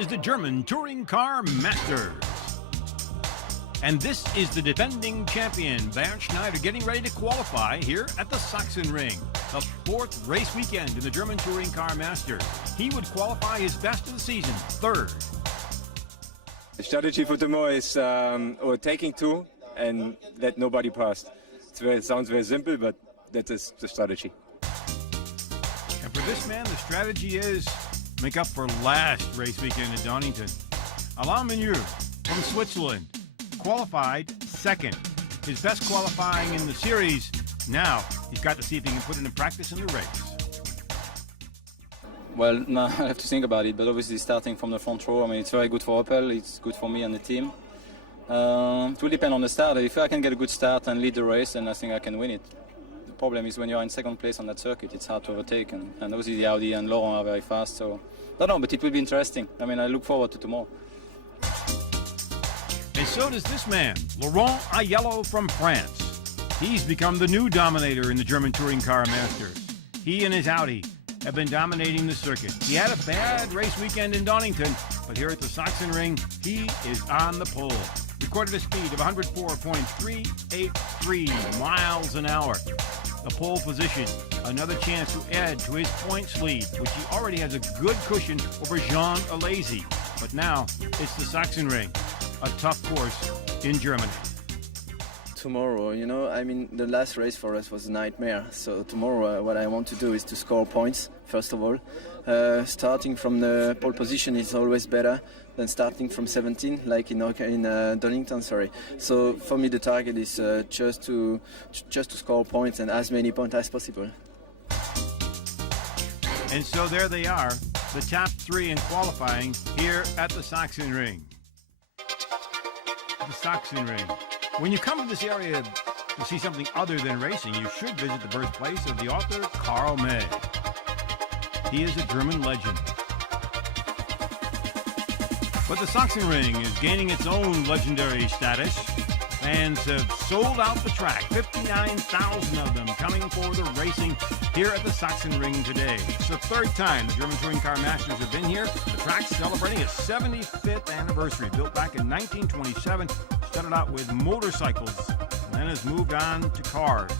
is the German Touring Car Masters. And this is the defending champion, Bernd Schneider, getting ready to qualify here at the Sachsenring, the fourth race weekend in the German Touring Car Masters. He would qualify his best of the season, third. The strategy for tomorrow is taking two and let nobody pass. It sounds very simple, but that is the strategy. And for this man, the strategy is make up for last race weekend in Donington. Alain Manuel from Switzerland qualified second. His best qualifying in the series. Now he's got to see if he can put it in practice in the race. Well, now I have to think about it, but obviously starting from the front row, I mean, it's very good for Opel, it's good for me and the team. It will depend on the start. If I can get a good start and lead the race, then I think I can win it. The problem is when you're in second place on that circuit, it's hard to overtake, and obviously the Audi and Laurent are very fast, so I don't know, but it will be interesting. I mean, I look forward to tomorrow. And so does this man, Laurent Aiello from France. He's become the new dominator in the German Touring Car Masters. He and his Audi have been dominating the circuit. He had a bad race weekend in Donington, but here at the Sachsenring, he is on the pole. Recorded a speed of 104.383 miles an hour. The pole position, another chance to add to his points lead, which he already has a good cushion over Jean Alesi. But now, it's the Sachsenring, a tough course in Germany. Tomorrow, you know, I mean, the last race for us was a nightmare. So tomorrow, what I want to do is to score points, first of all. Starting from the pole position is always better than starting from 17, like in Donington. So for me, the target is just to score points and as many points as possible. And so there they are, the top three in qualifying here at the Sachsenring. The Sachsenring. When you come to this area to see something other than racing, you should visit the birthplace of the author Karl May. He is a German legend. But the Sachsenring is gaining its own legendary status. Fans have sold out the track, 59,000 of them coming for the racing here at the Sachsenring today. It's the third time the German Touring Car Masters have been here. The track's celebrating its 75th anniversary, built back in 1927. Started out with motorcycles and then has moved on to cars.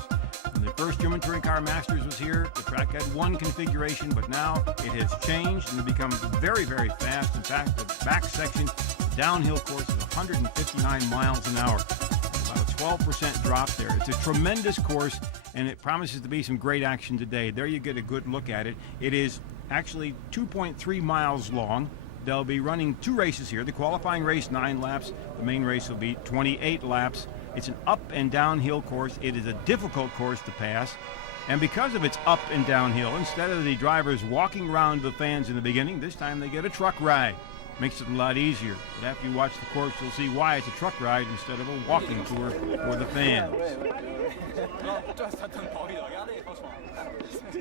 When the first German Touring Car Masters was here, the track had one configuration, but now it has changed and it becomes very, very fast. In fact, the back section, the downhill course is 159 miles an hour. About a 12% drop there. It's a tremendous course, and it promises to be some great action today. There you get a good look at it. It is actually 2.3 miles long. They'll be running two races here. The qualifying race, 9 laps. The main race will be 28 laps. It's an up and downhill course. It is a difficult course to pass. And because of its up and downhill, instead of the drivers walking around the fans in the beginning, this time they get a truck ride. Makes it a lot easier. But after you watch the course, you'll see why it's a truck ride instead of a walking tour for the fans.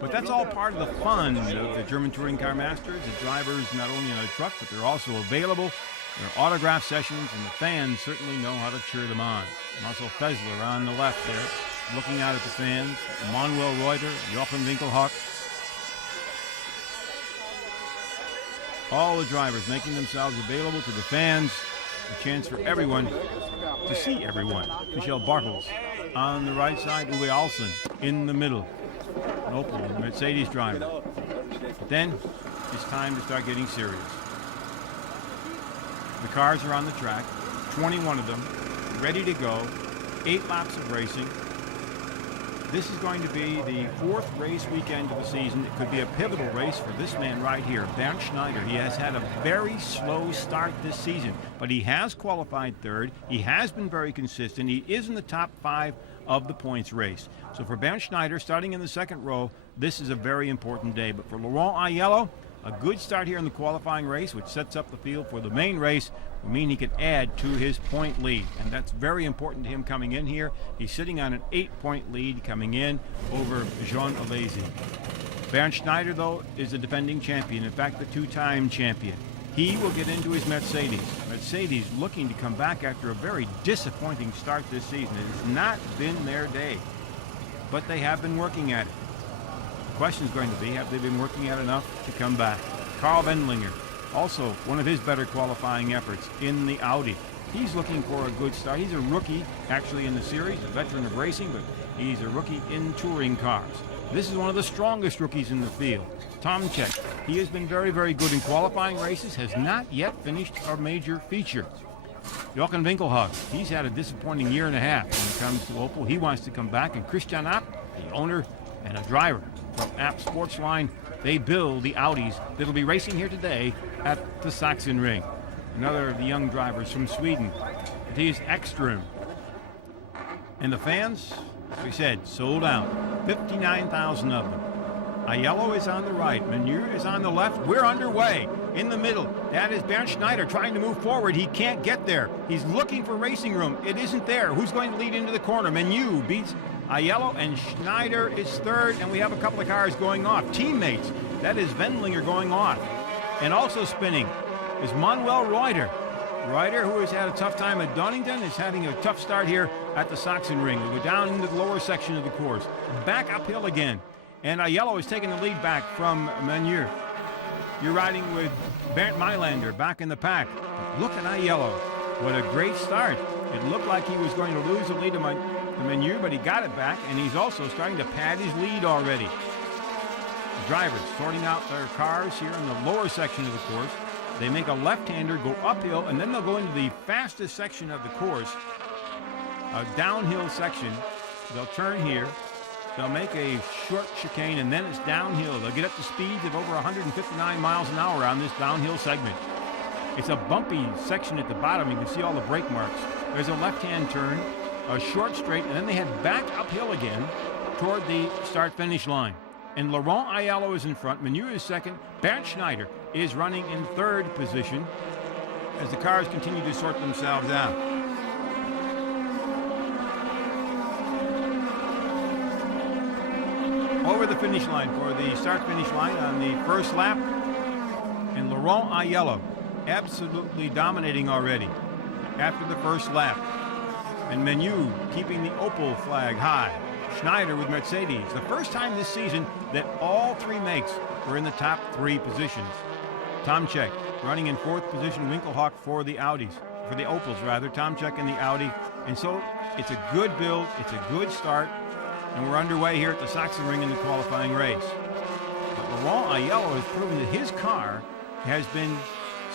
But that's all part of the fun of the German Touring Car Masters. The drivers not only on a truck, but they're also available. There are autograph sessions, and the fans certainly know how to cheer them on. Marcel Fessler on the left there, looking out at the fans. Manuel Reuter, Jochen Winkelhock. All the drivers making themselves available to the fans. A chance for everyone to see everyone. Michel Bartels on the right side, Uwe Alsen in the middle. An Opel, the Mercedes driver. But then it's time to start getting serious. The cars are on the track, 21 of them, ready to go, 8 laps of racing. This is going to be the fourth race weekend of the season. It could be a pivotal race for this man right here, Bernd Schneider. He has had a very slow start this season, but he has qualified third. He has been very consistent. He is in the top 5 of the points race. So for Bernd Schneider, starting in the second row, this is a very important day. But for Laurent Aiello, a good start here in the qualifying race, which sets up the field for the main race, will mean he can add to his point lead. And that's very important to him coming in here. He's sitting on an 8-point lead coming in over Jean Alesi. Bernd Schneider, though, is the defending champion. In fact, the 2-time champion. He will get into his Mercedes. Mercedes looking to come back after a very disappointing start this season. It has not been their day, but they have been working at it. The question is going to be, have they been working at enough to come back? Karl Wendlinger Also, one of his better qualifying efforts in the Audi. He's looking for a good start. He's a rookie, actually, in the series, a veteran of racing, but he's a rookie in touring cars. This is one of the strongest rookies in the field. Tomczyk, he has been very, very good in qualifying races, has not yet finished a major feature. Jochen Winkelhock, he's had a disappointing year and a half when it comes to Opel. He wants to come back, and Christian Abt, the owner and a driver from Abt Sportsline, they build the Audis that'll be racing here today at the Sachsenring. Another of the young drivers from Sweden, Matthias Ekström. And the fans, as we said, sold out. 59,000 of them. Aiello is on the right. Manuel is on the left. We're underway. In the middle, that is Bernd Schneider trying to move forward. He can't get there. He's looking for racing room. It isn't there. Who's going to lead into the corner? Manuel beats Aiello, and Schneider is third, and we have a couple of cars going off. Teammates, that is Wendlinger going off. And also spinning is Manuel Reuter. Reuter, who has had a tough time at Donington, is having a tough start here at the Sachsenring. We go down into the lower section of the course. Back uphill again. And Aiello is taking the lead back from Manuel. You're riding with Bernd Mailander back in the pack. But look at Aiello. What a great start. It looked like he was going to lose the lead to Manuel, but he got it back, and he's also starting to pad his lead already. The drivers sorting out their cars here in the lower section of the course. They make a left-hander, go uphill, and then they'll go into the fastest section of the course, a downhill section. They'll turn here. They'll make a short chicane, and then it's downhill. They'll get up to speeds of over 159 miles an hour on this downhill segment. It's a bumpy section at the bottom. You can see all the brake marks. There's a left-hand turn, a short straight, and then they head back uphill again toward the start-finish line. And Laurent Aiello is in front. Manuel is second. Bernd Schneider is running in third position as the cars continue to sort themselves out. Over the finish line for the start-finish line on the first lap, and Laurent Aiello absolutely dominating already after the first lap. And Manuel keeping the Opel flag high. Schneider with Mercedes. The first time this season that all three makes were in the top three positions. Tomczyk running in fourth position. Winkelhock for the Audis, for the Opels rather. Tomczyk in the Audi. And so it's a good build. It's a good start. And we're underway here at the Sachsenring in the qualifying race. But Laurent Aiello has proven that his car has been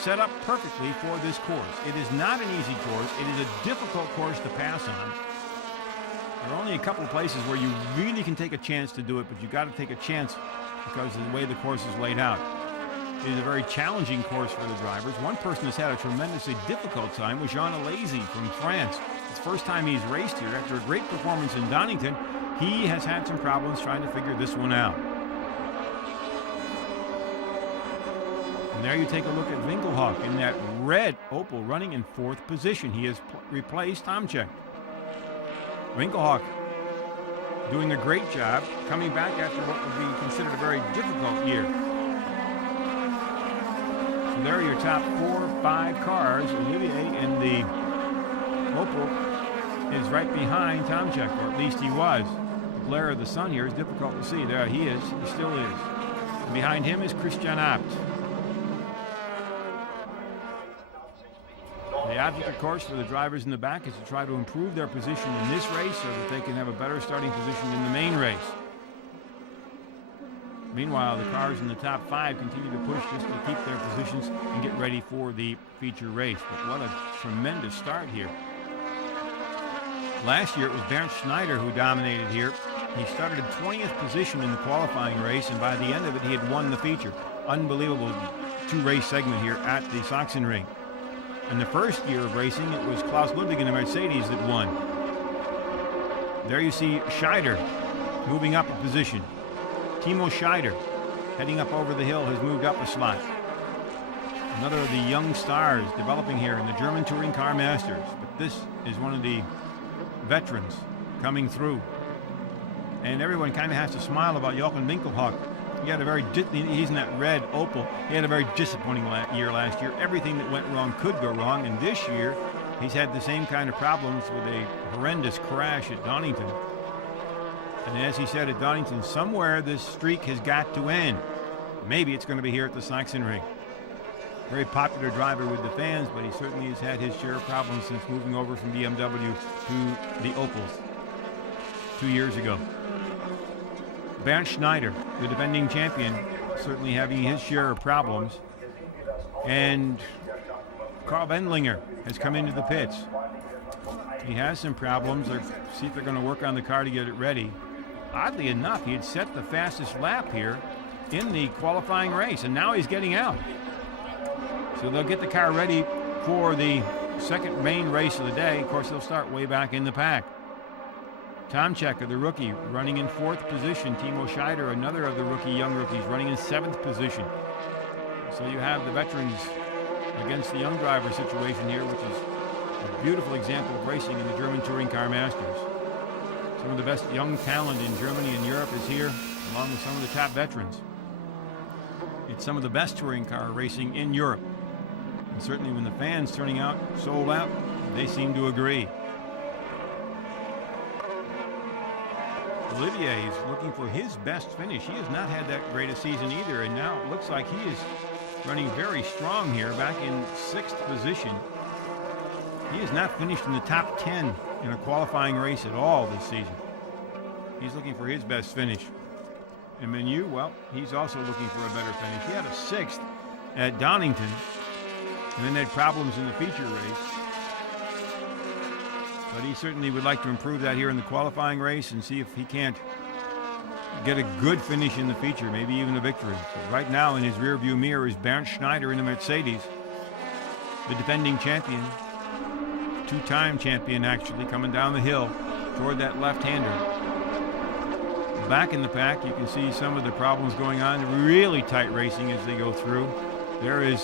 set up perfectly for this course. It is not an easy course. It is a difficult course to pass on. There are only a couple of places where you really can take a chance to do it, but you've got to take a chance because of the way the course is laid out. It is a very challenging course for the drivers. One person has had a tremendously difficult time was Jean Alesi from France. It's the first time he's raced here. After a great performance in Donington, he has had some problems trying to figure this one out. And there you take a look at Winkelhock in that red Opel running in fourth position. He has replaced Tomczyk. Winkelhock doing a great job coming back after what would be considered a very difficult year. So there are your top 4 or 5 cars. Olivier in the Opel is right behind Tomczyk, or at least he was. The glare of the sun here is difficult to see. There he is. He still is. And behind him is Christian Abt. The object, of course, for the drivers in the back is to try to improve their position in this race so that they can have a better starting position in the main race. Meanwhile, the cars in the top 5 continue to push just to keep their positions and get ready for the feature race. But what a tremendous start here. Last year, it was Bernd Schneider who dominated here. He started in 20th position in the qualifying race, and by the end of it, he had won the feature. Unbelievable 2-race segment here at the Sachsenring. In the first year of racing, it was Klaus Ludwig in the Mercedes that won. There you see Schneider moving up a position. Timo Schneider, heading up over the hill, has moved up a slot. Another of the young stars developing here in the German Touring Car Masters. But this is one of the veterans coming through. And everyone kind of has to smile about Jochen Winkelhock. He had a very, he's in that red Opel. He had a very disappointing year last year. Everything that went wrong could go wrong. And this year, he's had the same kind of problems with a horrendous crash at Donington. And as he said at Donington, somewhere this streak has got to end. Maybe it's going to be here at the Sachsenring. very popular driver with the fans, but he certainly has had his share of problems since moving over from BMW to the Opels 2 years ago. Bernd Schneider, the defending champion, certainly having his share of problems. And Carl Wendlinger has come into the pits. He has some problems. Let's see if they're going to work on the car to get it ready. Oddly enough, he had set the fastest lap here in the qualifying race, and now he's getting out. So they'll get the car ready for the second main race of the day. Of course, they'll start way back in the pack. Tom Checker, the rookie, running in 4th position. Timo Scheider, another of the young rookies, running in 7th position. So you have the veterans against the young driver situation here, which is a beautiful example of racing in the German Touring Car Masters. Some of the best young talent in Germany and Europe is here, along with some of the top veterans. It's some of the best touring car racing in Europe. And certainly when the fans turning out sold out, they seem to agree. Olivier is looking for his best finish. He has not had that great a season either, and now it looks like he is running very strong here, back in 6th position. He has not finished in the top 10 in a qualifying race at all this season. He's looking for his best finish. And Manuel, well, he's also looking for a better finish. He had a 6th at Donington, and then had problems in the feature race. But he certainly would like to improve that here in the qualifying race and see if he can't get a good finish in the feature, maybe even a victory. But right now in his rearview mirror is Bernd Schneider in the Mercedes, the defending champion, 2-time champion actually, coming down the hill toward that left-hander. Back in the pack, you can see some of the problems going on. Really tight racing as they go through. There is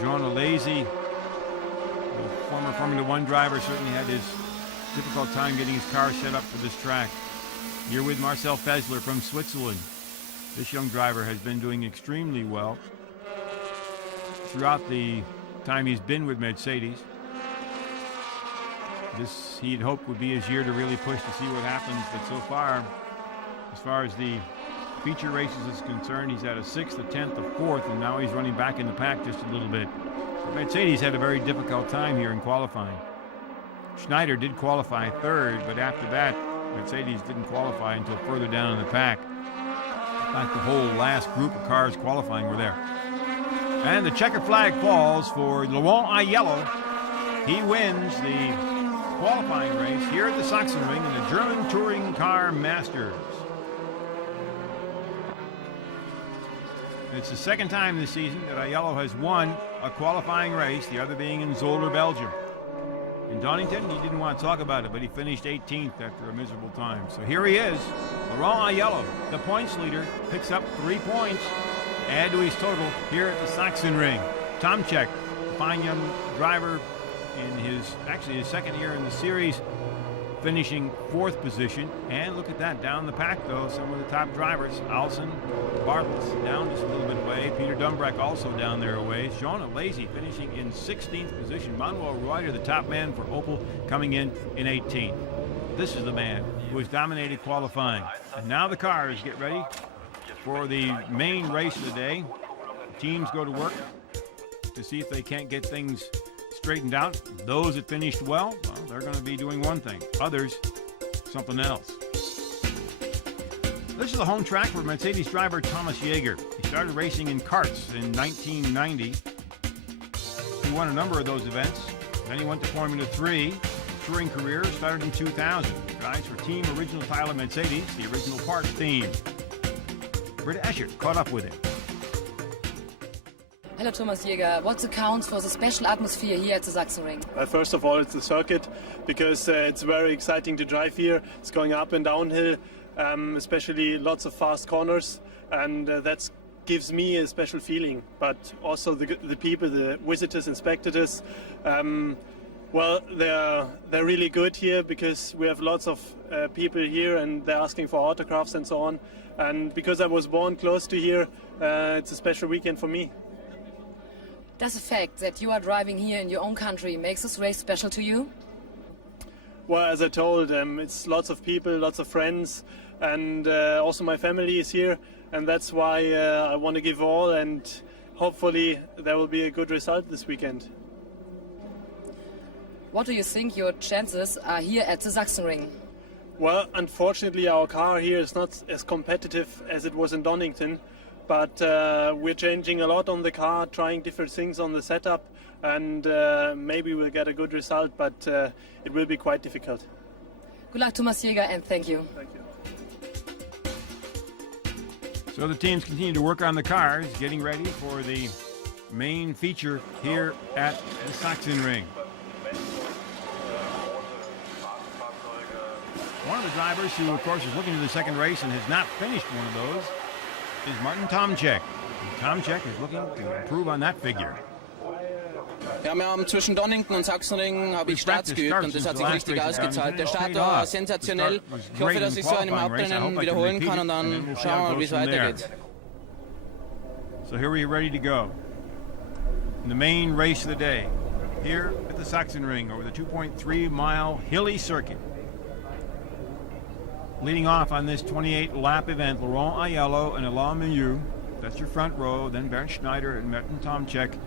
Jean Alesi, the former Formula One driver, certainly had his difficult time getting his car set up for this track. You're with Marcel Fessler from Switzerland. This young driver has been doing extremely well throughout the time he's been with Mercedes. This, he'd hoped, would be his year to really push to see what happens, but so far, as far as the feature races is concerned, he's at a 6th, a 10th, a 4th, and now he's running back in the pack just a little bit. But Mercedes had a very difficult time here in qualifying. Schneider did qualify 3rd, but after that, Mercedes didn't qualify until further down in the pack. In fact, the whole last group of cars qualifying were there. And the checker flag falls for Laurent Aiello. He wins the qualifying race here at the Sachsenring in the German Touring Car Masters. It's the second time this season that Aiello has won a qualifying race, the other being in Zolder, Belgium. In Donington, he didn't want to talk about it, but he finished 18th after a miserable time. So here he is, Laurent Aiello, the points leader, picks up 3 points, add to his total here at the Sachsenring. Tom Check, a fine young driver in his second year in the series, finishing 4th position. And look at that, down the pack though, some of the top drivers. Alson, Bartels down just a little bit away. Peter Dumbrek also down there away. Jean Alesi finishing in 16th position. Manuel Reuter, the top man for Opel, coming in 18th. This is the man who has dominated qualifying. And now the cars get ready for the main race of the day. Teams go to work to see if they can't get things straightened out. Those that finished well, they're going to be doing one thing. Others, something else. This is the home track for Mercedes driver Thomas Jaeger. He started racing in karts in 1990. He won a number of those events. Then he went to Formula 3. Touring career started in 2000. Drives for Team Original Tyler Mercedes, the original parts team. Britta Eschert caught up with him. Hello, Thomas Jäger. What accounts for the special atmosphere here at the Sachsenring? First of all, it's the circuit, because it's very exciting to drive here. It's going up and downhill, especially lots of fast corners, and that gives me a special feeling. But also the people, the visitors and spectators, well, they're really good here, because we have lots of people here and they're asking for autographs and so on. And because I was born close to here, it's a special weekend for me. Does the fact that you are driving here in your own country makes this race special to you? Well, as I told, it's lots of people, lots of friends, and also my family is here, and that's why I want to give all, and hopefully there will be a good result this weekend. What do you think your chances are here at the Sachsenring? Well, unfortunately our car here is not as competitive as it was in Donington, but we're changing a lot on the car, trying different things on the setup, and maybe we'll get a good result, but it will be quite difficult. Good luck, Thomas Jäger, and thank you. Thank you. So the teams continue to work on the cars, getting ready for the main feature here at the Sachsenring. One of the drivers who, of course, is looking to the second race and has not finished one of those is Martin Tomczyk. Tomczyk is looking to improve on that figure. Ja, wir haben zwischen Donington und Sachsenring habe ich Starts geübt und das hat sich richtig ausgezahlt. Der Start war sensationell. Ich hoffe, dass ich so einen im Hauptrennen wiederholen kann und dann schauen wir mal, wie es weitergeht. So here we are ready to go. In the main race of the day, here at the Sachsenring over the 2.3-mile hilly circuit. Leading off on this 28-lap event, Laurent Aiello and Manuel. That's your front row. Then Bernd Schneider and Martin Tomczyk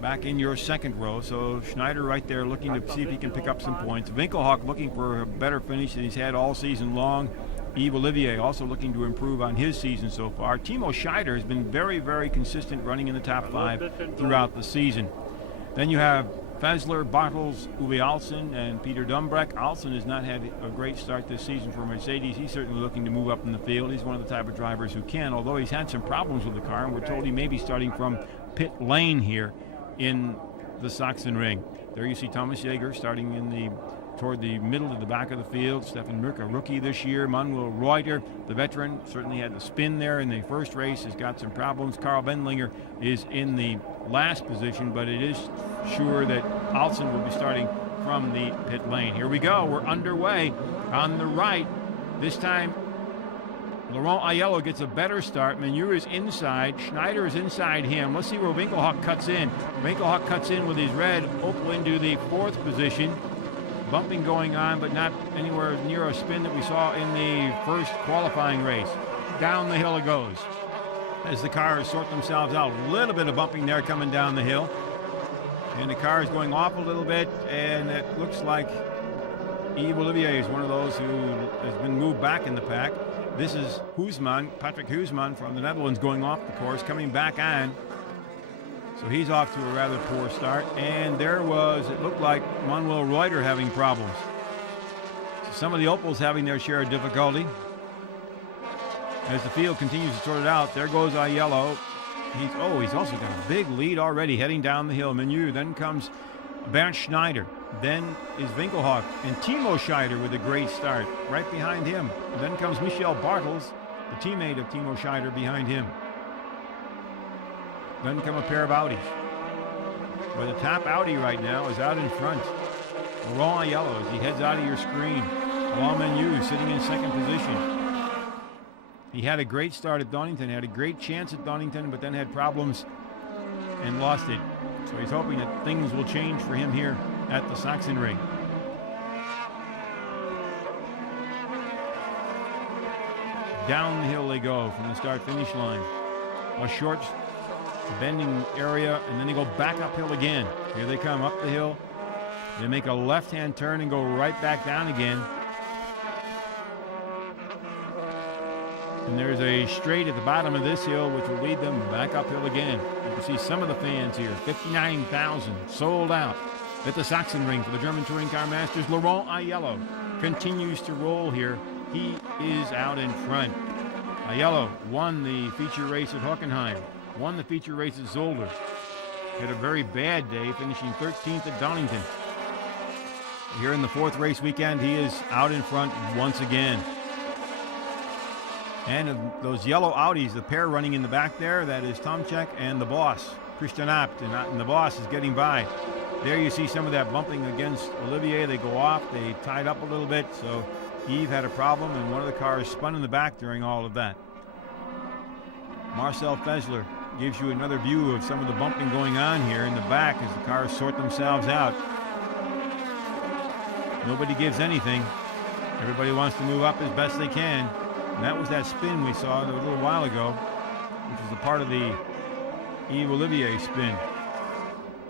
back in your second row. So Schneider right there looking to see if he can pick up some points. Winkelhock looking for a better finish than he's had all season long. Yves Olivier also looking to improve on his season so far. Timo Scheider has been very, very consistent running in the top 5 throughout the season. Then you have Fessler, Bartels, Uwe Alsen, and Peter Dumbreck. Alsen has not had a great start this season for Mercedes. He's certainly looking to move up in the field. He's one of the type of drivers who can, although he's had some problems with the car, and we're told he may be starting from pit lane here in the Sachsenring. There you see Thomas Jäger starting toward the middle to the back of the field. Stefan Mürk, a rookie this year. Manuel Reuter, the veteran, certainly had the spin there in the first race, has got some problems. Karl Wendlinger is in the last position, but it is sure that Alsen will be starting from the pit lane. Here we go, we're underway on the right. This time Laurent Aiello gets a better start. Manuel is inside. Schneider is inside him. Let's see where Winkelhock cuts in. Winkelhock cuts in with his red Opel into the 4th position. Bumping going on, but not anywhere near a spin that we saw in the first qualifying race. Down the hill it goes as the cars sort themselves out. A little bit of bumping there coming down the hill. And the car is going off a little bit, and it looks like Yves Olivier is one of those who has been moved back in the pack. This is Patrick Huisman from the Netherlands going off the course, coming back on. So he's off to a rather poor start. And there was, it looked like, Manuel Reuter having problems. So some of the Opels having their share of difficulty. As the field continues to sort it out, there goes Aiello. He's also got a big lead already heading down the hill. Manuel, then comes Bernd Schneider. Then is Winkelhock and Timo Scheider with a great start right behind him. And then comes Michel Bartels, the teammate of Timo Scheider, behind him. Then come a pair of Audis. But the top Audi right now is out in front. Laurent Aiello as he heads out of your screen. Alain Menu sitting in second position. He had a great start at Donington, had a great chance at Donington, but then had problems and lost it. So he's hoping that things will change for him here at the Sachsenring. Down the hill they go from the start-finish line. A short bending area, and then they go back uphill again. Here they come up the hill. They make a left-hand turn and go right back down again. And there's a straight at the bottom of this hill, which will lead them back uphill again. You can see some of the fans here, 59,000 sold out at the Sachsenring for the German Touring Car Masters. Laurent Aiello continues to roll here. He is out in front. Aiello won the feature race at Hockenheim, won the feature race at Zolder. Had a very bad day, finishing 13th at Donington. Here in the 4th race weekend, he is out in front once again. And those yellow Audis, the pair running in the back there, that is Tomczyk and the boss, Christian Abt, and the boss is getting by. There you see some of that bumping against Olivier. They go off, they tied up a little bit, so Yves had a problem, and one of the cars spun in the back during all of that. Marcel Fessler gives you another view of some of the bumping going on here in the back as the cars sort themselves out. Nobody gives anything. Everybody wants to move up as best they can. And that was that spin we saw a little while ago, which was a part of the Yves Olivier spin.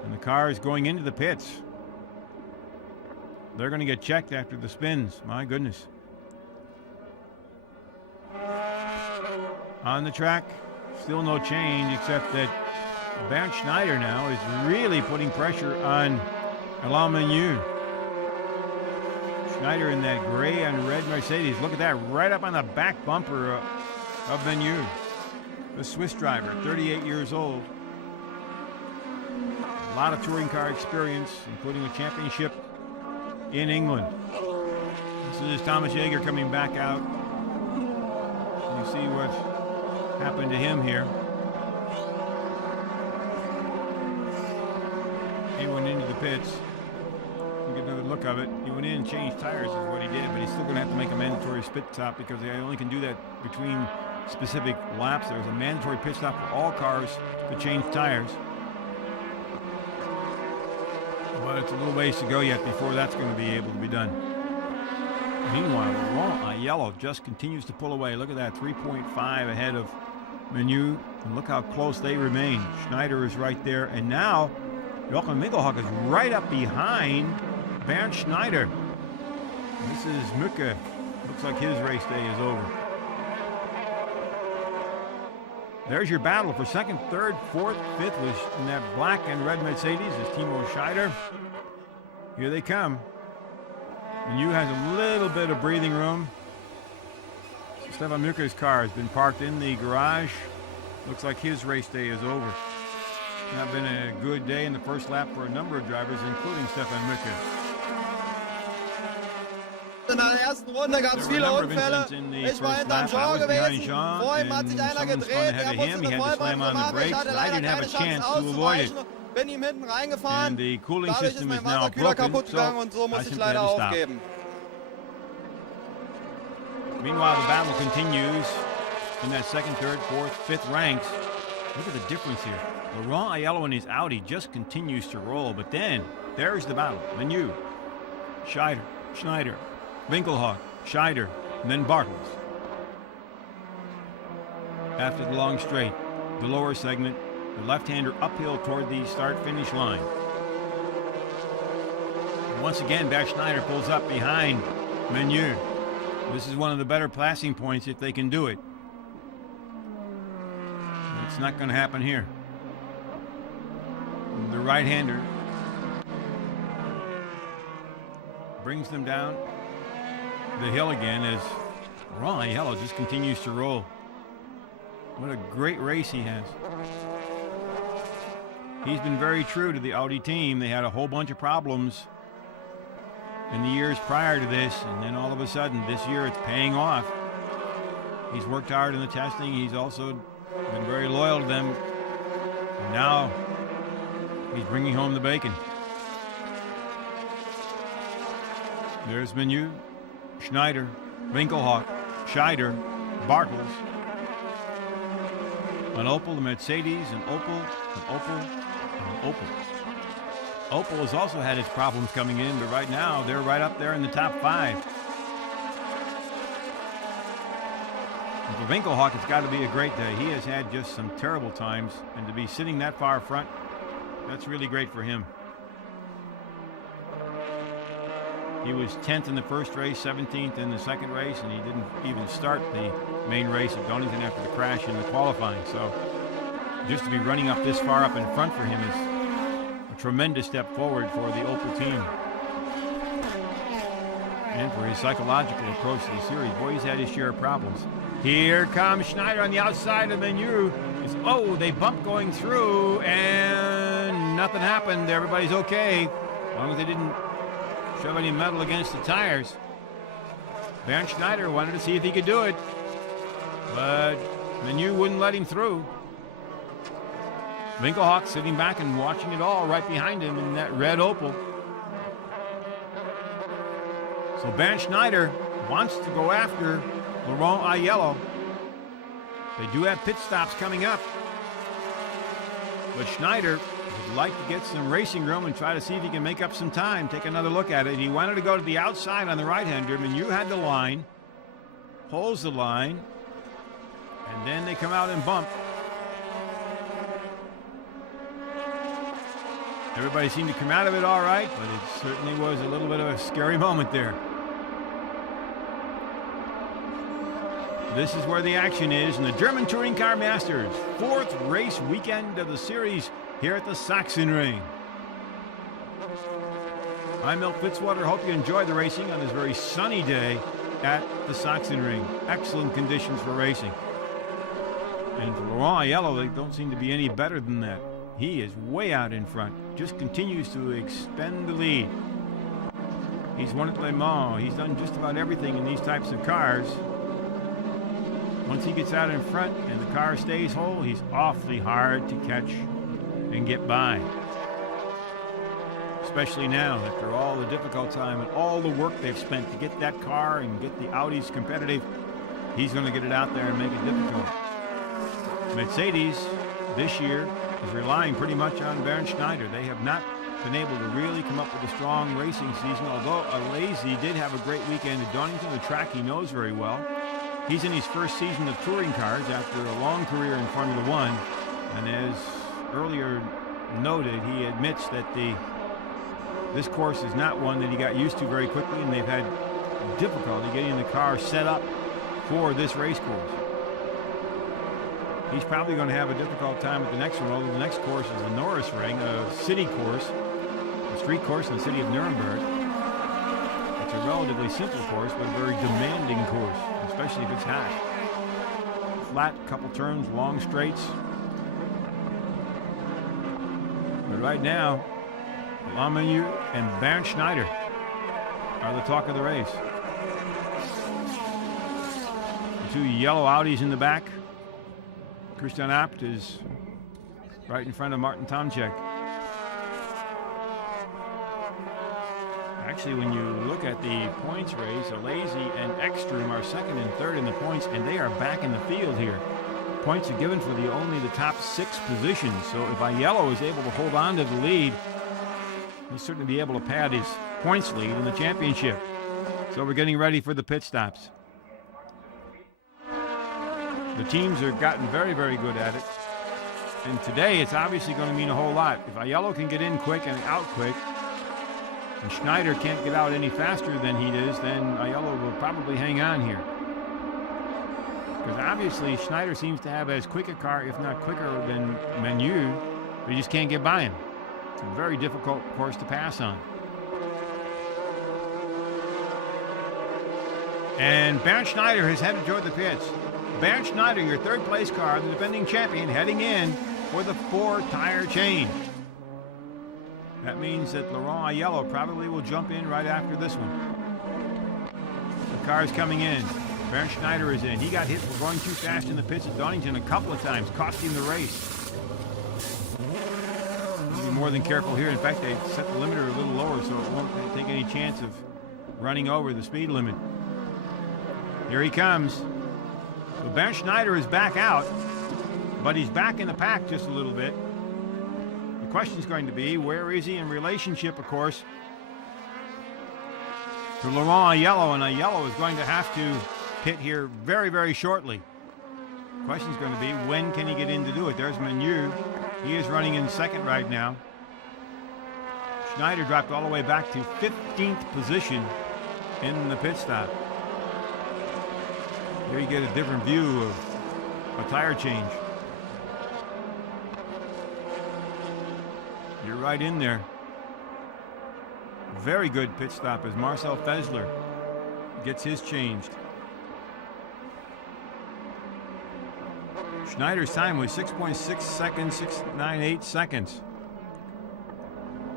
And the car is going into the pits. They're going to get checked after the spins. My goodness. On the track, still no change except that Bernd Schneider now is really putting pressure on Alain Menu. Schneider in that gray and red Mercedes. Look at that, right up on the back bumper of Menu. The Swiss driver, 38 years old. A lot of touring car experience, including a championship in England. This is Thomas Jaeger coming back out. You see what happened to him here. He went into the pits. You get another look of it. He went in and changed tires is what he did, but he's still going to have to make a mandatory pit stop because they only can do that between specific laps. There's a mandatory pit stop for all cars to change tires. But it's a little ways to go yet before that's going to be able to be done. Meanwhile, Laurent Aiello just continues to pull away. Look at that, 3.5 ahead of Menu, and look how close they remain. Schneider is right there, and now Jochen Winkelhock is right up behind Bernd Schneider. And this is Mücke. Looks like his race day is over. There's your battle for second, third, fourth, fifth was in that black and red Mercedes is Timo Scheider. Here they come. Menu has a little bit of breathing room. Stefan Mücke's car has been parked in the garage. Looks like his race day is over. Not been a good day in the first lap for a number of drivers, including Stefan Mücke. In der ersten Runde gab es viele Unfälle. Ich war hinterm Jean gewesen. Vor ihm hat sich einer gedreht. Er musste eine Vollbremse machen. Ich hatte leider keine Chance auszuweichen. Bin ihm hinten reingefahren. Dadurch ist mein Wasserkühler kaputt gegangen und so muss ich leider aufgeben. Meanwhile, the battle continues in that second, third, fourth, fifth ranks. Look at the difference here. Laurent Aiello in his Audi just continues to roll, but then there's the battle. Menu, Schneider, Winkelhock, Scheider, and then Bartels. After the long straight, the lower segment, the left-hander uphill toward the start-finish line. And once again, Bernd Schneider pulls up behind Menu. This is one of the better passing points if they can do it. It's not going to happen here. The right-hander brings them down the hill again as Laurent Aiello just continues to roll. What a great race he has. He's been very true to the Audi team. They had a whole bunch of problems in the years prior to this, and then all of a sudden this year it's paying off. He's worked hard in the testing. He's also been very loyal to them. And now he's bringing home the bacon. There's Menu, Schneider, Winkelhock, Scheider, Bartels. An Opel, the Mercedes, an Opel, an Opel, and an Opel. Opel has also had its problems coming in, but right now they're right up there in the top 5. And for Winkelhock, it's got to be a great day. He has had just some terrible times, and to be sitting that far front, that's really great for him. He was 10th in the first race, 17th in the second race, and he didn't even start the main race at Donington after the crash in the qualifying. So just to be running up this far up in front for him is a tremendous step forward for the Opel team. And for his psychological approach to the series. Boy, he's had his share of problems. Here comes Schneider on the outside of Menu. Oh, they bumped going through, and nothing happened. Everybody's okay, as long as they didn't shove any metal against the tires. Bernd Schneider wanted to see if he could do it, but Menu wouldn't let him through. Winkelhock sitting back and watching it all right behind him in that red Opel. So Bernd Schneider wants to go after Laurent Aiello. They do have pit stops coming up, but Schneider would like to get some racing room and try to see if he can make up some time. Take another look at it. He wanted to go to the outside on the right-hander. Menu had the line, holds the line, and then they come out and bump. Everybody seemed to come out of it all right, but it certainly was a little bit of a scary moment there. This is where the action is in the German Touring Car Masters, 4th race weekend of the series here at the Sachsenring. I'm Milt Fitzwater. Hope you enjoy the racing on this very sunny day at the Sachsenring. Excellent conditions for racing. And for Laurent Aiello, they don't seem to be any better than that. He is way out in front, just continues to expend the lead. He's won at Le Mans. He's done just about everything in these types of cars. Once he gets out in front and the car stays whole, he's awfully hard to catch and get by. Especially now, after all the difficult time and all the work they've spent to get that car and get the Audis competitive, he's going to get it out there and make it difficult. Mercedes this year is relying pretty much on Bernd Schneider. They have not been able to really come up with a strong racing season, although Lazy did have a great weekend at Donington, the track he knows very well. He's in his first season of touring cars after a long career in Formula One, and as earlier noted, he admits that this course is not one that he got used to very quickly, and they've had difficulty getting the car set up for this race course. He's probably going to have a difficult time at the next one, although the next course is the Norris Ring, a city course, a street course in the city of Nuremberg. It's a relatively simple course, but a very demanding course, especially if it's hot. Flat, couple turns, long straights. But right now, Manuel and Bernd Schneider are the talk of the race. The 2 yellow Audis in the back. Christian Abt is right in front of Martin Tomczyk. Actually, when you look at the points race, Lazy and Ekstrom are 2nd and 3rd in the points, and they are back in the field here. Points are given for only the top 6 positions, so if Aiello is able to hold on to the lead, he'll certainly be able to pad his points lead in the championship. So we're getting ready for the pit stops. The teams have gotten very, very good at it. And today it's obviously going to mean a whole lot. If Aiello can get in quick and out quick, and Schneider can't get out any faster than he is, then Aiello will probably hang on here. Because obviously Schneider seems to have as quick a car, if not quicker than Manuel, but he just can't get by him. It's a very difficult course to pass on. And Bernd Schneider has headed toward the pits. Bernd Schneider, your 3rd place car, the defending champion, heading in for the 4-tire change. That means that Laurent Aiello probably will jump in right after this one. The car's coming in. Bernd Schneider is in. He got hit for going too fast in the pits at Donington a couple of times, costing the race. He'll be more than careful here. In fact, they set the limiter a little lower so it won't take any chance of running over the speed limit. Here he comes. So Bernd Schneider is back out, but he's back in the pack just a little bit. The question is going to be, where is he in relationship, of course, to Laurent Aiello, and Aiello is going to have to pit here very, very shortly. The question is going to be, when can he get in to do it? There's Manuel. He is running in 2nd right now. Schneider dropped all the way back to 15th position in the pit stop. Here you get a different view of a tire change. You're right in there. Very good pit stop as Marcel Fessler gets his changed. Schneider's time was 6.6 seconds, 6.98 seconds.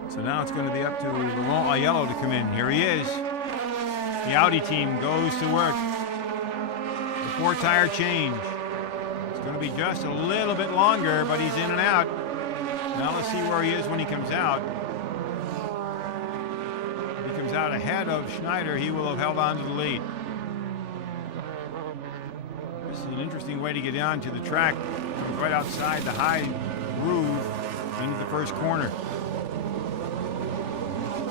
So now it's going to be up to Laurent Aiello to come in. Here he is. The Audi team goes to work. The 4-tire change. It's going to be just a little bit longer, but he's in and out. Now let's see where he is when he comes out. If he comes out ahead of Schneider, he will have held on to the lead. This is an interesting way to get on to the track. Comes right outside the high groove into the first corner.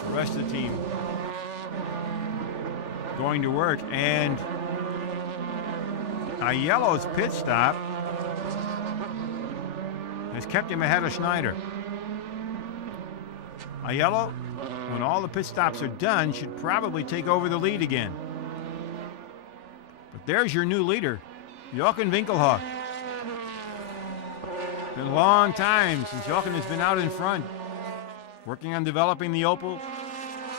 The rest of the team going to work, and Aiello's pit stop has kept him ahead of Schneider. Aiello, when all the pit stops are done, should probably take over the lead again. But there's your new leader, Jochen Winkelhock. Been a long time since Jochen has been out in front, working on developing the Opel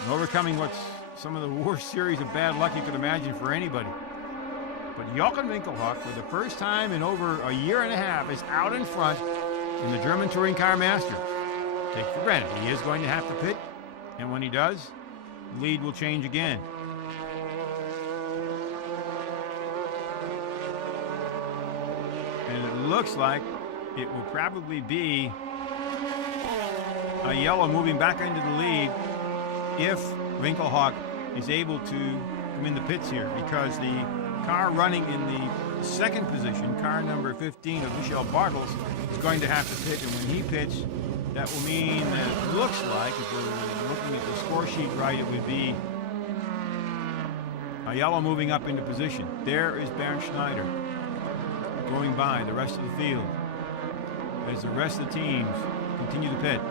and overcoming what's some of the worst series of bad luck you could imagine for anybody. But Jochen Winkelhock, for the first time in over a year and a half, is out in front in the German Touring Car Master. Take for granted he is going to have to pit, and when he does, the lead will change again. And it looks like it will probably be Aiello moving back into the lead if Winkelhock is able to come in the pits here, because the car running in the second position, car number 15 of Michel Bartels, is going to have to pit, and when he pits, that will mean that it looks like, if we're looking at the score sheet right, it would be Aiello moving up into position. There is Bernd Schneider going by the rest of the field as the rest of the teams continue to pit.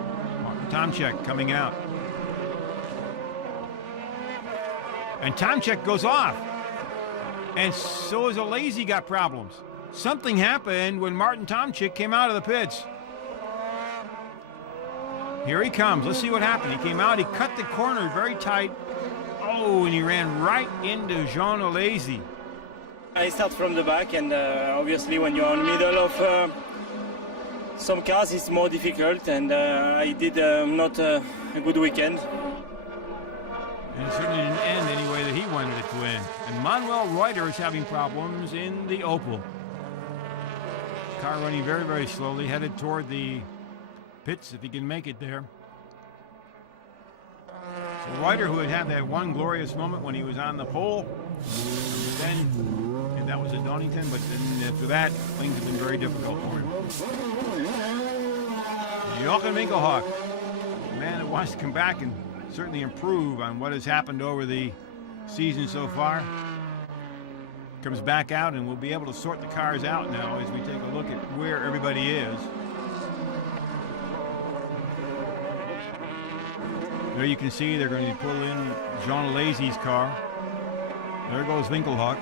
Martin Tomczyk coming out. And Tomczyk goes off. And so is Lazy got problems. Something happened when Martin Tomczyk came out of the pits. Here he comes. Let's see what happened. He came out, he cut the corner very tight. Oh, and he ran right into Jean Lazy. I start from the back, and obviously when you're in the middle of some cars it's more difficult, and I did not a good weekend. And it certainly didn't end any way that he wanted it to end. And Manuel Reuter is having problems in the Opel. Car running very, very slowly, headed toward the pits if he can make it there. So Reuter, who had that one glorious moment when he was on the pole, then, and that was at Donington, but then after that, things have been very difficult for him. Jochen Winkelhock, a man that wants to come back and certainly improve on what has happened over the season so far, comes back out, and we'll be able to sort the cars out now as we take a look at where everybody is. There you can see they're going to pull in Jean Lazy's car. There goes Winkelhock.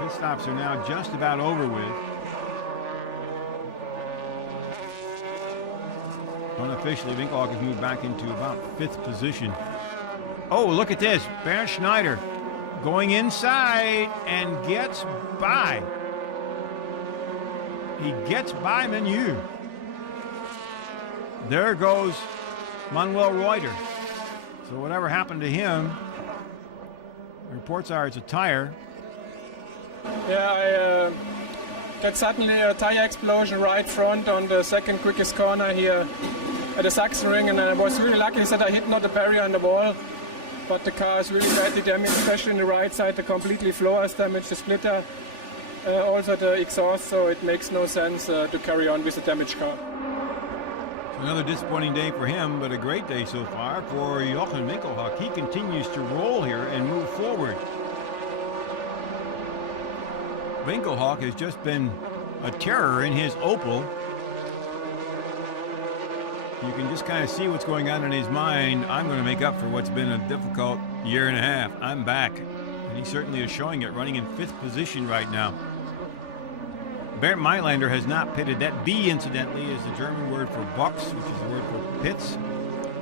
Pit stops are now just about over with. Unofficially, Winkelhock has moved back into about 5th position. Oh, look at this. Bernd Schneider going inside and gets by. He gets by Manuel. There goes Manuel Reuter. So whatever happened to him, reports are it's a tire. Yeah, I got suddenly a tire explosion right front on the second quickest corner here at the Sachsenring, and I was really lucky that I hit not the barrier on the wall, but the car is really badly damaged, especially on the right side. The completely floor has damaged, the splitter, also the exhaust, so it makes no sense to carry on with a damaged car. Another disappointing day for him, but a great day so far for Jochen Winkelhock. He continues to roll here and move forward. Winkelhock has just been a terror in his Opel. You can just kind of see what's going on in his mind. I'm going to make up for what's been a difficult year and a half. I'm back. And he certainly is showing it, running in 5th position right now. Bernd Mailander has not pitted. That B, incidentally, is the German word for box, which is the word for pits.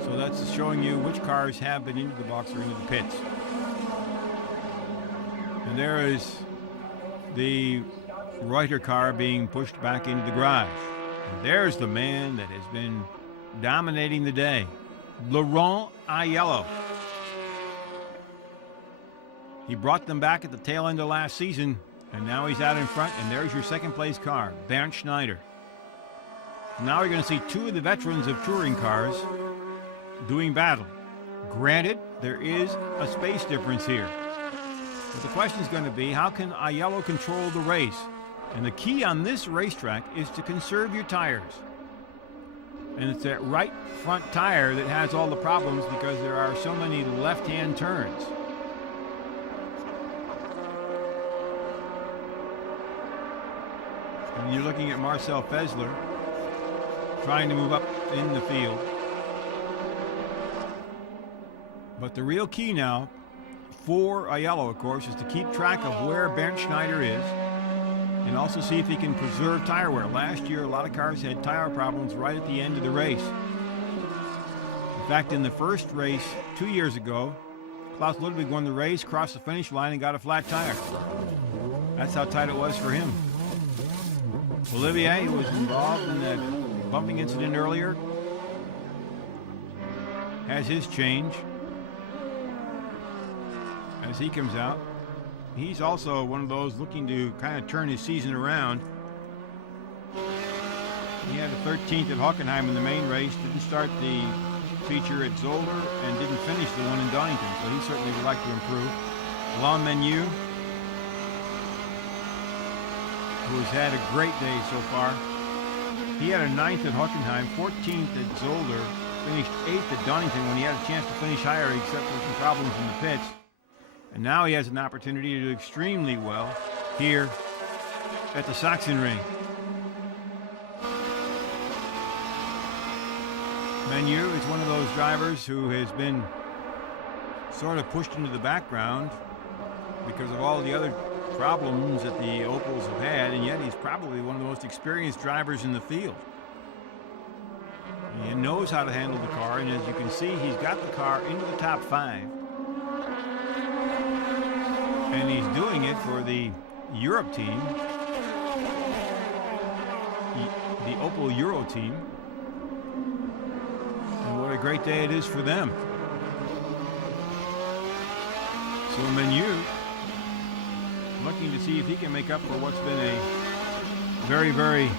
So that's showing you which cars have been into the box or into the pits. And there is the Reuter car being pushed back into the garage. And there's the man that has been dominating the day, Laurent Aiello. He brought them back at the tail end of last season, and now he's out in front, and there's your second place car, Bernd Schneider. Now you're going to see 2 of the veterans of touring cars doing battle. Granted, there is a space difference here. But the question is going to be, how can Aiello control the race? And the key on this racetrack is to conserve your tires. And it's that right front tire that has all the problems because there are so many left-hand turns. And you're looking at Marcel Fessler trying to move up in the field. But the real key now for Aiello, of course, is to keep track of where Bernd Schneider is and also see if he can preserve tire wear. Last year, a lot of cars had tire problems right at the end of the race. In fact, in the first race 2 years ago, Klaus Ludwig won the race, crossed the finish line, and got a flat tire. That's how tight it was for him. Olivier, who was involved in that bumping incident earlier, has his change as he comes out. He's also one of those looking to kind of turn his season around. He had a 13th at Hockenheim in the main race, didn't start the feature at Zolder, and didn't finish the one in Donington, so he certainly would like to improve. Laurent Menu, who has had a great day so far. He had a 9th at Hockenheim, 14th at Zolder, finished 8th at Donington when he had a chance to finish higher except for some problems in the pits. And now he has an opportunity to do extremely well here at the Sachsenring. Menu is one of those drivers who has been sort of pushed into the background because of all the other problems that the Opels have had, and yet he's probably one of the most experienced drivers in the field. He knows how to handle the car, and as you can see, he's got the car into the top 5. And he's doing it for the Europe team, the Opel Euro team. And what a great day it is for them. So Menu looking to see if he can make up for what's been a very, very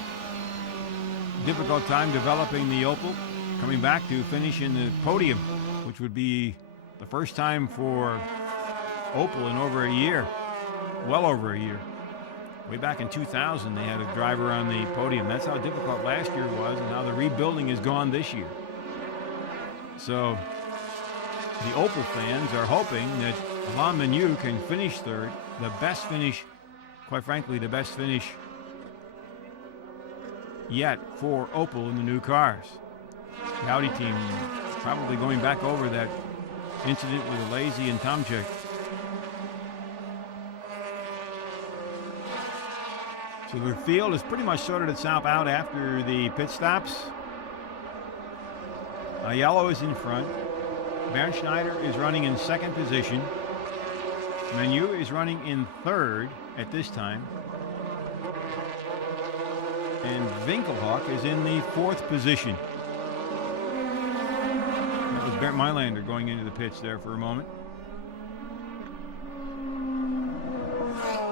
difficult time developing the Opel, coming back to finish in the podium, which would be the first time for Opel in over a year, well over a year. Way back in 2000, they had a driver on the podium. That's how difficult last year was and how the rebuilding has gone this year. So the Opel fans are hoping that Alain Menu can finish third, the best finish, quite frankly, the best finish yet for Opel in the new cars. The Audi team probably going back over that incident with Alesi and Tomczyk. So the field has pretty much sorted itself out after the pit stops. Aiello is in front. Bernd Schneider is running in second position. Menu is running in third at this time. And Winkelhock is in the fourth position. That was Bernd Mailander going into the pits there for a moment.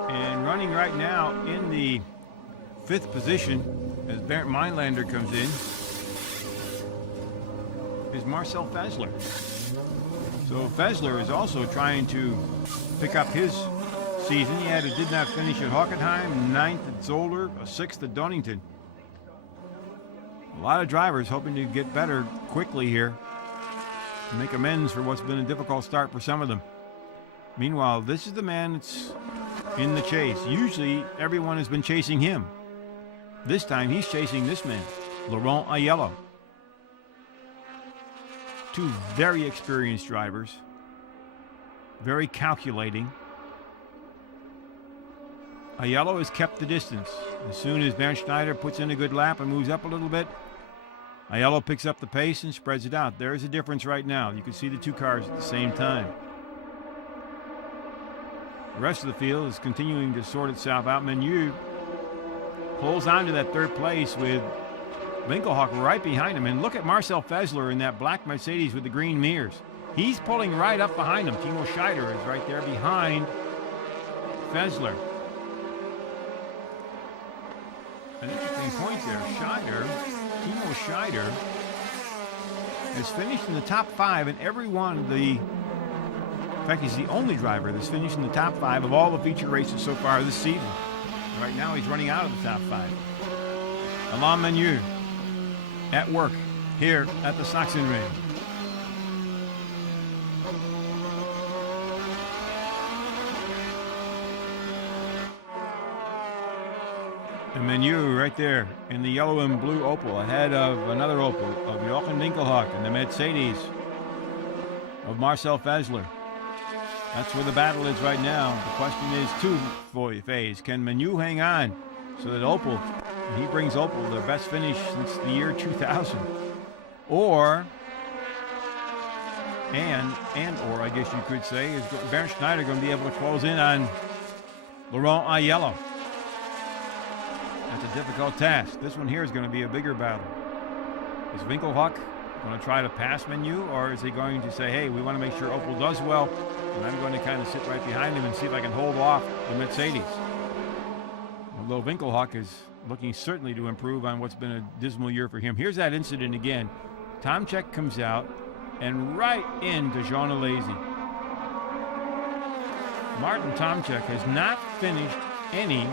And running right now in the fifth position as Bernd Mailander comes in is Marcel Fessler. So Fessler is also trying to pick up his season. He did not finish at Hockenheim, 9th at Zolder, a 6th at Donington. A lot of drivers hoping to get better quickly here to make amends for what's been a difficult start for some of them. Meanwhile, this is the man that's in the chase. Usually everyone has been chasing him. This time he's chasing this man, Laurent Aiello. Two very experienced drivers, very calculating. Aiello has kept the distance. As soon as Bernd Schneider puts in a good lap and moves up a little bit, Aiello picks up the pace and spreads it out. There's a difference right now. You can see the two cars at the same time. The rest of the field is continuing to sort itself out. Menu holds on to that third place with Winkelhock right behind him. And look at Marcel Fessler in that black Mercedes with the green mirrors. He's pulling right up behind him. Timo Scheider is right there behind Fessler. An interesting point there. Timo Scheider has finished in the top 5 in every one of the... In fact, he's the only driver that's finished in the top 5 of all the feature races so far this season. Right now, he's running out of the top 5. Alain Menu at work here at the Sachsenring. The Menu right there in the yellow and blue Opel ahead of another Opel of Jochen Winkelhock in the Mercedes. of Marcel Fessler. That's where the battle is right now. The question is two-phase. Can Manuel hang on so that Opel, he brings Opel their best finish since the year 2000? Or, or I guess you could say, is Bernd Schneider going to be able to close in on Laurent Aiello? That's a difficult task. This one here is going to be a bigger battle. Is Winkelhock going to try to pass Manuel, or is he going to say, hey, we want to make sure Opel does well, and I'm going to kind of sit right behind him and see if I can hold off the Mercedes? Although Winkelhock is looking certainly to improve on what's been a dismal year for him. Here's that incident again. Tomczyk comes out and right into Jean Alesi. Martin Tomczyk has not finished any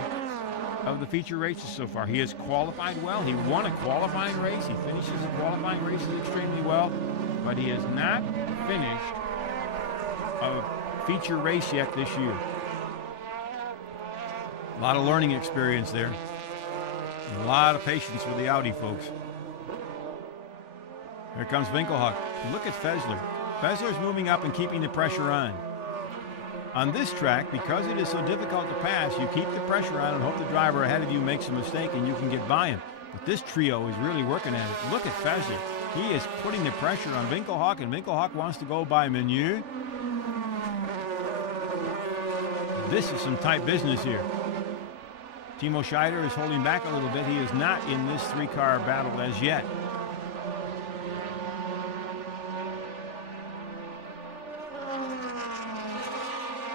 of the feature races so far. He has qualified well. He won a qualifying race. He finishes the qualifying races extremely well, but he has not finished a feature race yet this year. A lot of learning experience there. A lot of patience with the Audi folks. Here comes Winkelhock. Look at Fessler. Fessler's moving up and keeping the pressure on. On this track, because it is so difficult to pass, you keep the pressure on and hope the driver ahead of you makes a mistake and you can get by him. But this trio is really working at it. Look at Fessler. He is putting the pressure on Winkelhock, and Winkelhock wants to go by Manuel. This is some tight business here. Timo Scheider is holding back a little bit. He is not in this three-car battle as yet.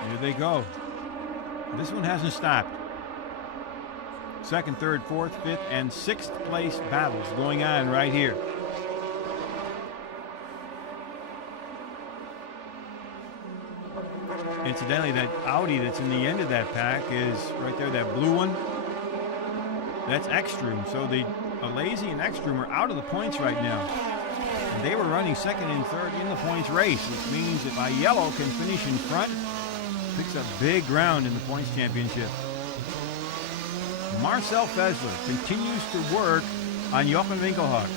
Here they go. This one hasn't stopped. Second, third, fourth, fifth, and sixth place battles going on right here. Incidentally, that Audi that's in the end of that pack is right there, that blue one. That's Ekstrom. So the Alesi and Ekstrom are out of the points right now. And they were running second and third in the points race, which means if Aiello can finish in front, picks up big ground in the points championship. Marcel Fessler continues to work on Jochen Winkelhock.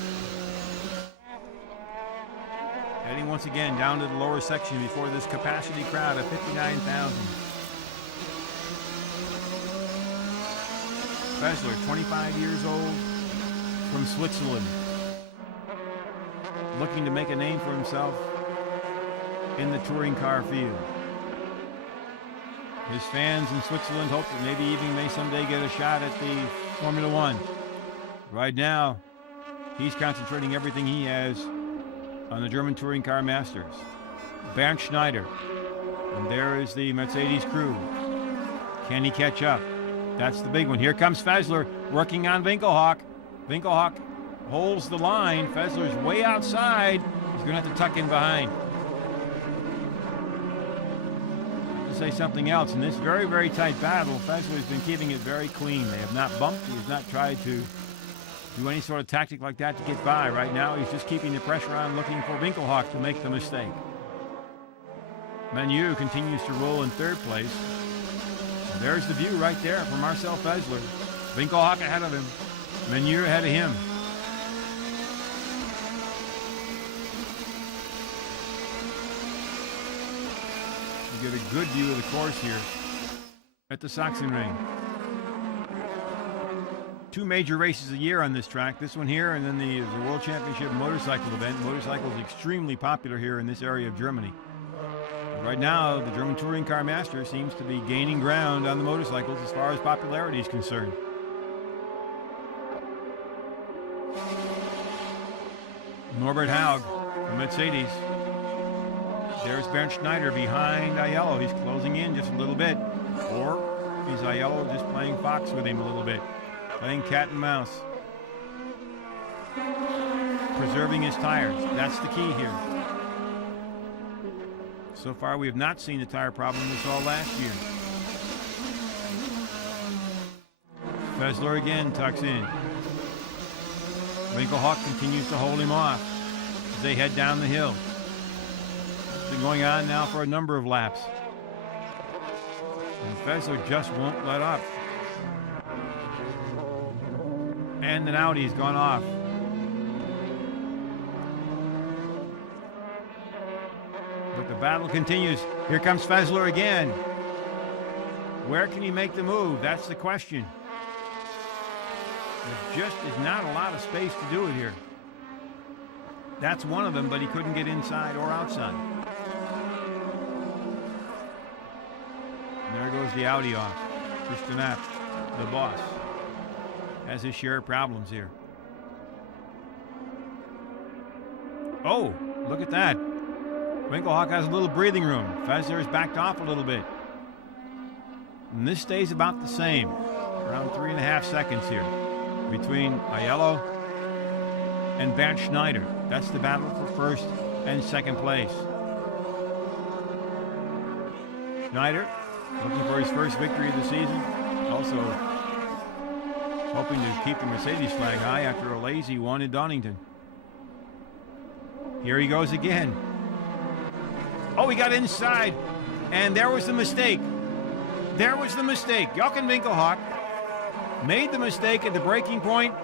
Heading once again down to the lower section before this capacity crowd of 59,000. Fessler, 25 years old, from Switzerland, looking to make a name for himself in the touring car field. His fans in Switzerland hope that maybe even may someday get a shot at the Formula One. Right now, he's concentrating everything he has on the German Touring Car Masters. Bernd Schneider. And there is the Mercedes crew. Can he catch up? That's the big one. Here comes Fessler working on Winkelhock. Winkelhock holds the line. Fessler's way outside. He's going to have to tuck in behind. To say something else, in this very, very tight battle, Fessler's been keeping it very clean. They have not bumped. He has not tried to do any sort of tactic like that to get by. Right now, he's just keeping the pressure on, looking for Winkelhock to make the mistake. Manuel continues to roll in third place. And there's the view right there for Marcel Fessler. Winkelhock ahead of him. Manuel ahead of him. You get a good view of the course here at the Sachsenring. Two major races a year on this track. This one here, and then the World Championship motorcycle event. Motorcycle is extremely popular here in this area of Germany. Right now, the German Touring Car Masters seems to be gaining ground on the motorcycles as far as popularity is concerned. Norbert Haug from Mercedes. There's Bernd Schneider behind Aiello. He's closing in just a little bit. Or is Aiello just playing fox with him a little bit? Playing cat and mouse. Preserving his tires. That's the key here. So far, we have not seen the tire problem we saw last year. Fessler again tucks in. Winkelhock continues to hold him off as they head down the hill. It's been going on now for a number of laps. And Fessler just won't let up. And an Audi's gone off. battle continues. Here comes Fessler again. Where can he make the move? That's the question. There just is not a lot of space to do it here. That's one of them, but he couldn't get inside or outside. And there goes the Audi off. Christian Abt, the boss, has his share of problems here. Oh, look at that. Winkelhock has a little breathing room. Fessler is backed off a little bit. And this stays about the same, around 3.5 seconds here, between Aiello and Bernd Schneider. That's the battle for first and second place. Schneider looking for his first victory of the season. Also hoping to keep the Mercedes flag high after a lazy one in Donington. Here he goes again. Oh, he got inside, and there was the mistake. There was the mistake. Jochen Winkelhock made the mistake at the braking point.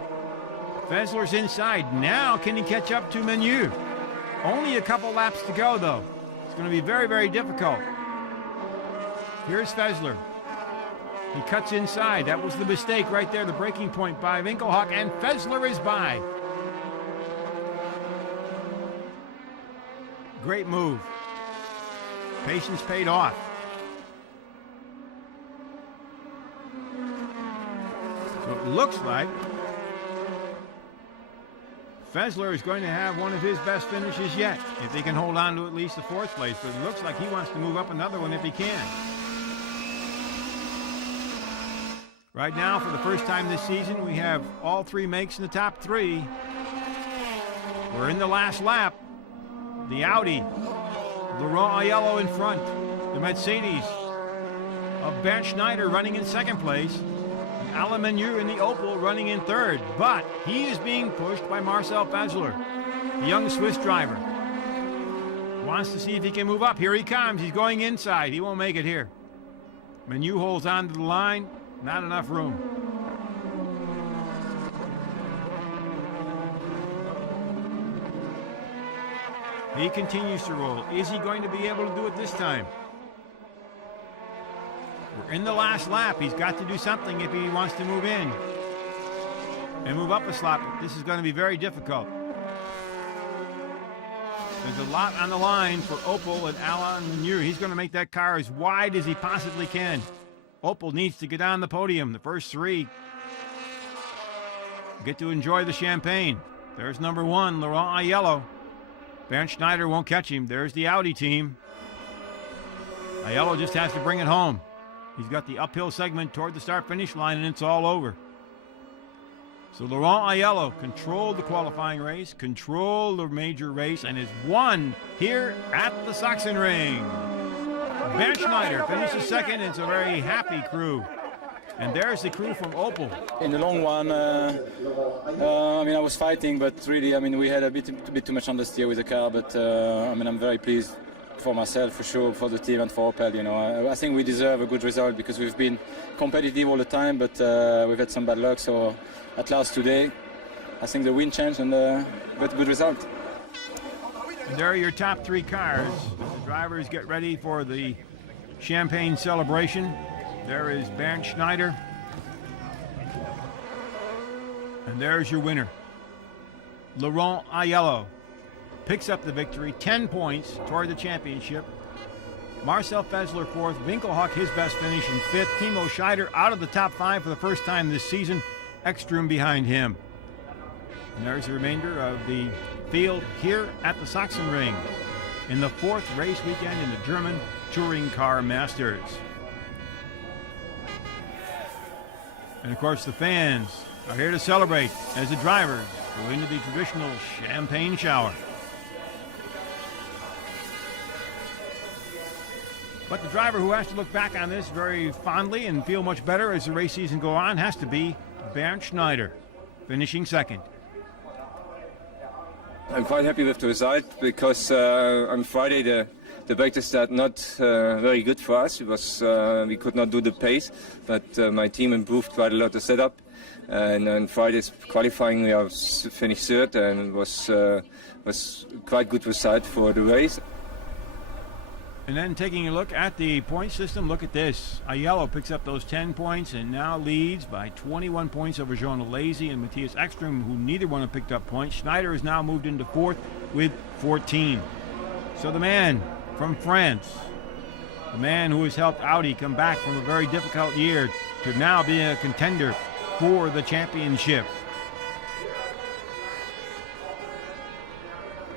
Fessler's inside. Now, can he catch up to Manuel? Only a couple laps to go, though. It's going to be very, very difficult. Here's Fessler. He cuts inside. That was the mistake right there, the braking point by Winkelhock, and Fessler is by. Great move. Patience paid off. So it looks like Fessler is going to have one of his best finishes yet, if he can hold on to at least the fourth place. But it looks like he wants to move up another one if he can. Right now, for the first time this season, we have all three makes in the top three. We're in the last lap. The Audi, Laurent Aiello in front. The Mercedes of Bernd Schneider running in second place. And Alain Manuel in the Opel running in third. But he is being pushed by Marcel Fessler, the young Swiss driver. Wants to see if he can move up. Here he comes. He's going inside. He won't make it here. Manuel holds on to the line. Not enough room. He continues to roll. Is he going to be able to do it this time? We're in the last lap. He's got to do something if he wants to move in and move up a slot. This is going to be very difficult. There's a lot on the line for Opel and Alain Manuel. He's going to make that car as wide as he possibly can. Opel needs to get on the podium. The first three get to enjoy the champagne. There's number one, Laurent Aiello. Bernd Schneider won't catch him. There's the Audi team. Aiello just has to bring it home. He's got the uphill segment toward the start-finish line, and it's all over. So Laurent Aiello controlled the qualifying race, controlled the major race, and has won here at the Sachsenring. Bernd Schneider finishes second. It's a very happy crew. And there's the crew from Opel. In the long run, I was fighting, but really, we had a bit too much understeer with the car. But I'm very pleased for myself, for sure, for the team and for Opel. I think we deserve a good result because we've been competitive all the time, but we've had some bad luck. So at last today, I think the wind changed and got a good result. And there are your top three cars. The drivers get ready for the champagne celebration. There is Bernd Schneider. And there's your winner. Laurent Aiello picks up the victory, 10 points toward the championship. Marcel Fessler fourth, Winkelhock his best finish in fifth. Timo Scheider out of the top five for the first time this season. Ekstrom behind him. And there's the remainder of the field here at the Sachsenring in the fourth race weekend in the German Touring Car Masters. And of course the fans are here to celebrate as the drivers go into the traditional champagne shower. But the driver who has to look back on this very fondly and feel much better as the race season goes on has to be Bernd Schneider, finishing second. I'm quite happy with the result because on Friday the break start not very good for us. It was we could not do the pace, but my team improved quite a lot the setup. And on Friday's qualifying, we have finished third, and it was quite good result for the race. And then taking a look at the point system, look at this. Aiello picks up those 10 points and now leads by 21 points over Jean Lazy and Matthias Ekstrom, who neither one have picked up points. Schneider is now moved into fourth with 14. So the man from France, the man who has helped Audi come back from a very difficult year to now be a contender for the championship.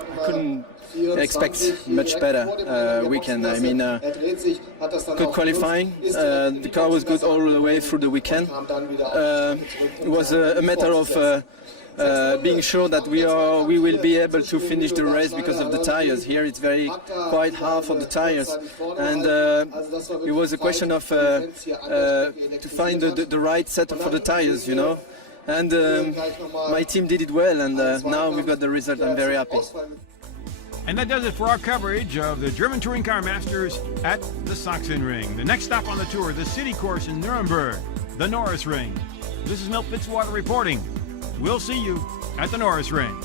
I couldn't expect much better weekend. I mean, good qualifying. The car was good all the way through the weekend. It was a matter of being sure that we will be able to finish the race because of the tires. Here it's quite hard for the tires, and it was a question of to find the right setup for the tires, you know. And my team did it well, and now we've got the result. I'm very happy. And that does it for our coverage of the German Touring Car Masters at the Sachsenring. The next stop on the tour, the city course in Nuremberg, the Norris Ring. This is Milt Fitzwater reporting. We'll see you at the Norris Ring.